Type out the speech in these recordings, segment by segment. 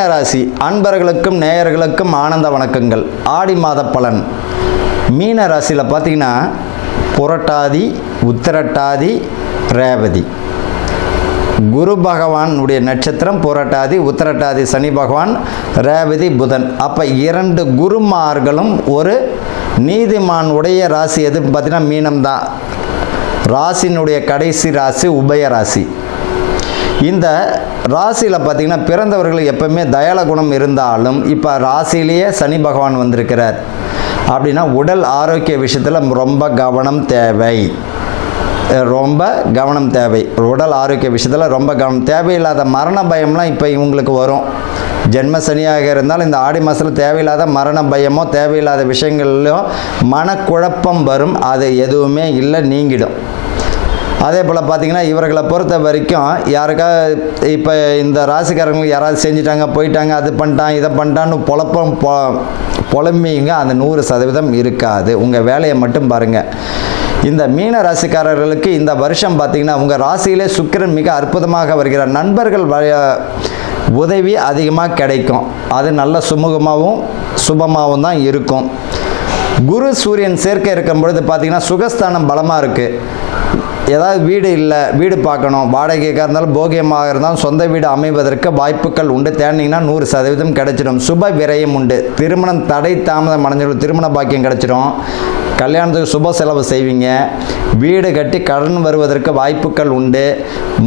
மீனராசி அன்பர்களுக்கும் நேயர்களுக்கும் ஆனந்த வணக்கங்கள். ஆடி மாத பலன். மீன ராசியில் பார்த்தீங்கன்னா புரட்டாதி, உத்திரட்டாதி, ரேவதி. குரு பகவானுடைய நட்சத்திரம் புரட்டாதி, உத்திரட்டாதி சனி பகவான், ரேவதி புதன். அப்போ 2 குருமார்களும் ஒரு நீதிமான் உடைய ராசி எதுன்னு பார்த்தீங்கன்னா மீனம்தான். ராசினுடைய கடைசி ராசி உபய ராசி. இந்த ராசியில் பார்த்திங்கன்னா பிறந்தவர்கள் எப்பவுமே தயால குணம் இருந்தாலும் இப்போ ராசியிலேயே சனி பகவான் வந்திருக்கிறார் அப்படின்னா உடல் ஆரோக்கிய விஷயத்தில் ரொம்ப கவனம் தேவை. உடல் ஆரோக்கிய விஷயத்தில் ரொம்ப கவனம். தேவையில்லாத மரண பயம்லாம் இப்போ இவங்களுக்கு வரும். ஜென்ம சனியாக இருந்தால் இந்த ஆடி மாதத்தில் தேவையில்லாத மரண பயமோ தேவையில்லாத விஷயங்கள்லையோ மனக்குழப்பம் வரும். அது எதுவுமே இல்லை, நீங்கிடும். அதே போல் பார்த்திங்கன்னா இவர்களை பொறுத்த வரைக்கும் யாருக்கா இப்போ இந்த ராசிக்காரங்களுக்கு யாராவது செஞ்சுட்டாங்க, போயிட்டாங்க, அது பண்ணிட்டான், இதை பண்ணிட்டான்னு புலம்பிங்க. அந்த 100% இருக்காது. உங்கள் வேலையை மட்டும் பாருங்கள். இந்த மீன ராசிக்காரர்களுக்கு இந்த வருஷம் பார்த்திங்கன்னா உங்கள் ராசியிலே சுக்கிரன் மிக அற்புதமாக வருகிறார். நண்பர்கள் உதவி அதிகமாக கிடைக்கும். அது நல்ல சுமூகமாகவும் சுபமாகவும் தான் இருக்கும். குரு சூரியன் சேர்க்கை இருக்கும் பொழுது பார்த்திங்கன்னா சுகஸ்தானம் பலமாக இருக்குது. ஏதாவது வீடு இல்லை, வீடு பார்க்கணும், வாடகைக்காக இருந்தாலும் போகியமாக இருந்தாலும் சொந்த வீடு அமைவதற்கு வாய்ப்புகள் உண்டு. தேடினீங்கன்னா 100% கிடைச்சிடும். சுப விரயம் உண்டு. திருமணம் தடை தாமதம் அடைஞ்சிடும், திருமண பாக்கியம் கிடைச்சிடும். கல்யாணத்துக்கு சுப செலவு செய்வீங்க. வீடு கட்டி கடன் வருவதற்கு வாய்ப்புகள் உண்டு.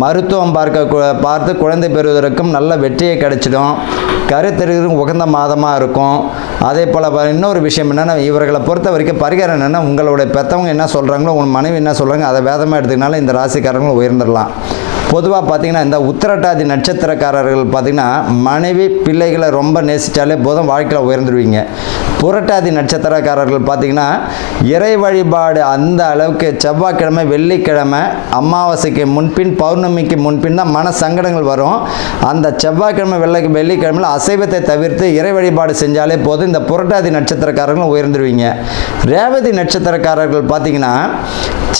மருத்துவம் பார்த்து குழந்தை பெறுவதற்கும் நல்ல வெற்றியை கிடைச்சிடும். கருத்தரிக்கும் உகந்த மாதமாக இருக்கும். அதே போல் இன்னொரு விஷயம் என்னென்னா இவர்களை பொறுத்த வரைக்கும் பரிகாரம் என்னென்னா உங்களுடைய பெற்றவங்க என்ன சொல்கிறாங்களோ உங்கள் மனைவி என்ன சொல்கிறாங்க அதை வேதமாக எடுத்துக்கினாலும் இந்த ராசிக்காரங்களும் உயர்ந்துடலாம். பொதுவாக பார்த்திங்கன்னா இந்த உத்திரட்டாதி நட்சத்திரக்காரர்கள் பார்த்திங்கன்னா மனைவி பிள்ளைகளை ரொம்ப நேசித்தாலே போதும், வாழ்க்கையில் உயர்ந்துடுவீங்க. புரட்டாதி நட்சத்திரக்காரர்கள் பார்த்திங்கன்னா இறை வழிபாடு அந்த அளவுக்கு செவ்வாய்க்கிழமை, வெள்ளிக்கிழமை, அமாவாசைக்கு முன்பின், பௌர்ணமிக்கு முன்பின் தான் மன சங்கடங்கள் வரும். அந்த செவ்வாய்க்கிழமை, வெள்ளிக்கிழமையில் அசைவத்தை தவிர்த்து இறை வழிபாடு செஞ்சாலே போதும். இந்த புரட்டாதி நட்சத்திரக்காரர்களும் உயர்ந்துடுவீங்க. ரேவதி நட்சத்திரக்காரர்கள் பார்த்திங்கன்னா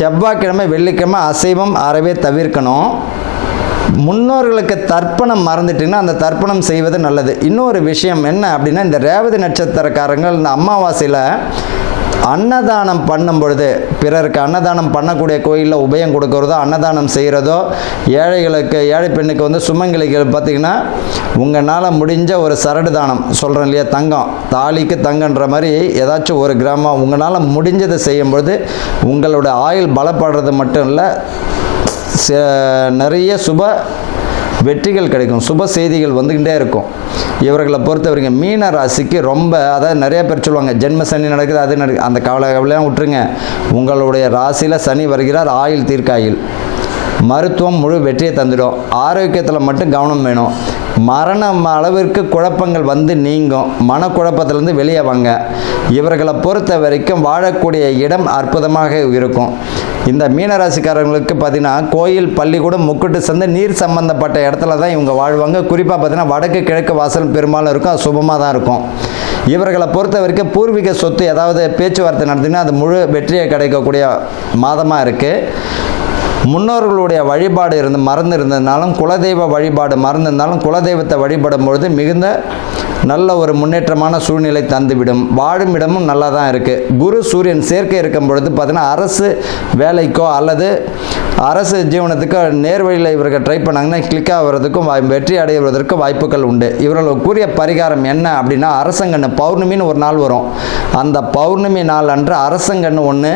செவ்வாய்க்கிழமை, வெள்ளிக்கிழமை அசைவம் அறவே தவிர்க்கணும். முன்னோர்களுக்கு தர்ப்பணம் மறந்துட்டிங்கன்னா அந்த தர்ப்பணம் செய்வது நல்லது. இன்னொரு விஷயம் என்ன அப்படின்னா இந்த ரேவதி நட்சத்திரக்காரங்கள் இந்த அமாவாசையில் அன்னதானம் பண்ணும் பொழுது, பிறருக்கு அன்னதானம் பண்ணக்கூடிய கோயிலில் உபயம் கொடுக்கறதோ அன்னதானம் செய்கிறதோ, ஏழைகளுக்கு, ஏழை பெண்ணுக்கு சுமங்கலிகள் பார்த்திங்கன்னா உங்களால் முடிஞ்ச ஒரு சரடு தானம் சொல்கிறேன் இல்லையா, தங்கம், தாலிக்கு தங்கன்ற மாதிரி ஏதாச்சும் 1 கிராமம் உங்களால் முடிஞ்சதை செய்யும்பொழுது உங்களோட ஆயுள் பலப்படுறது மட்டும் இல்லை, நிறைய சுப வெற்றிகள் கிடைக்கும், சுப செய்திகள் வந்துக்கிட்டே இருக்கும். இவர்களை பொறுத்த வரைக்கும் மீன ராசிக்கு ரொம்ப, அதாவது நிறைய பேர் சொல்லுவாங்க ஜென்ம சனி நடக்குது, அது நடக்குது, அந்த கவலையெல்லாம் விட்டுருங்க. உங்களுடைய ராசியில் சனி வருகிறார். ஆயுள் தீர்க்காயுள், மருத்துவம் முழு வெற்றியை தந்துடும். ஆரோக்கியத்தில் மட்டும் கவனம் வேணும். மரணம் அளவிற்கு குழப்பங்கள் வந்து நீங்கும். மனக்குழப்பத்திலேருந்து வெளியே வாங்க. இவர்களை பொறுத்த வரைக்கும் வாழக்கூடிய இடம் அற்புதமாக இருக்கும். இந்த மீனராசிக்காரங்களுக்கு பார்த்திங்கன்னா கோயில், பள்ளிக்கூடம், முக்குட்டு சந்தை, நீர் சம்பந்தப்பட்ட இடத்துல தான் இவங்க வாழ்வாங்க. குறிப்பாக பார்த்திங்கன்னா வடக்கு கிழக்கு வாசல் பெரும்பாலும் இருக்கும். அது சுபமாக தான் இருக்கும். இவர்களை பொறுத்த வரைக்கும் பூர்வீக சொத்து ஏதாவது பேச்சுவார்த்தை நடத்தினா அது முழு வெற்றியை கிடைக்கக்கூடிய மாதமாக இருக்குது. முன்னோர்களுடைய வழிபாடு மறந்து இருந்ததுனாலும், குலதெய்வ வழிபாடு மறந்திருந்தாலும் குலதெய்வத்தை வழிபடும் பொழுது மிகுந்த நல்ல ஒரு முன்னேற்றமான சூழ்நிலை தந்துவிடும். வாழும் இடமும் நல்லா தான் இருக்குது. குரு சூரியன் சேர்க்கை இருக்கும் பொழுது பார்த்தீங்கன்னா அரசு வேலைக்கோ அல்லது அரசு ஜீவனத்துக்கோ நேர்வழியில் இவர்கள் ட்ரை பண்ணாங்கன்னா கிளிக் ஆகிறதுக்கும் வெற்றி அடைவதற்கும் வாய்ப்புகள் உண்டு. இவர்களுக்கு கூறிய பரிகாரம் என்ன அப்படின்னா அரசங்கண்ணு பௌர்ணமின்னு ஒரு நாள் வரும். அந்த பௌர்ணமி நாள் அன்று அரசங்கண்ணு ஒன்று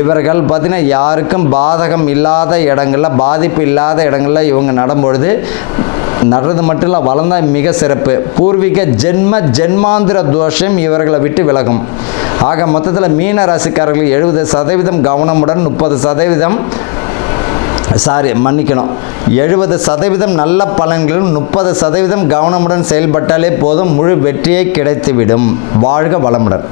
இவர்கள் பார்த்திங்கன்னா யாருக்கும் பாதகம் இல்லாத இடங்களில், பாதிப்பு இல்லாத இடங்களில் இவங்க நடும்பொழுது நடுறது மட்டும் இல்லை, வளர்ந்தால் மிக சிறப்பு. பூர்வீக ஜென்மாந்திர தோஷம் இவர்களை விட்டு விலகும். ஆக மொத்தத்தில் மீன ராசிக்காரர்கள் 70% கவனமுடன் 70% நல்ல பலன்களும் 30% கவனமுடன் செயல்பட்டாலே போதும், முழு வெற்றியை கிடைத்துவிடும். வாழ்க வளமுடன்.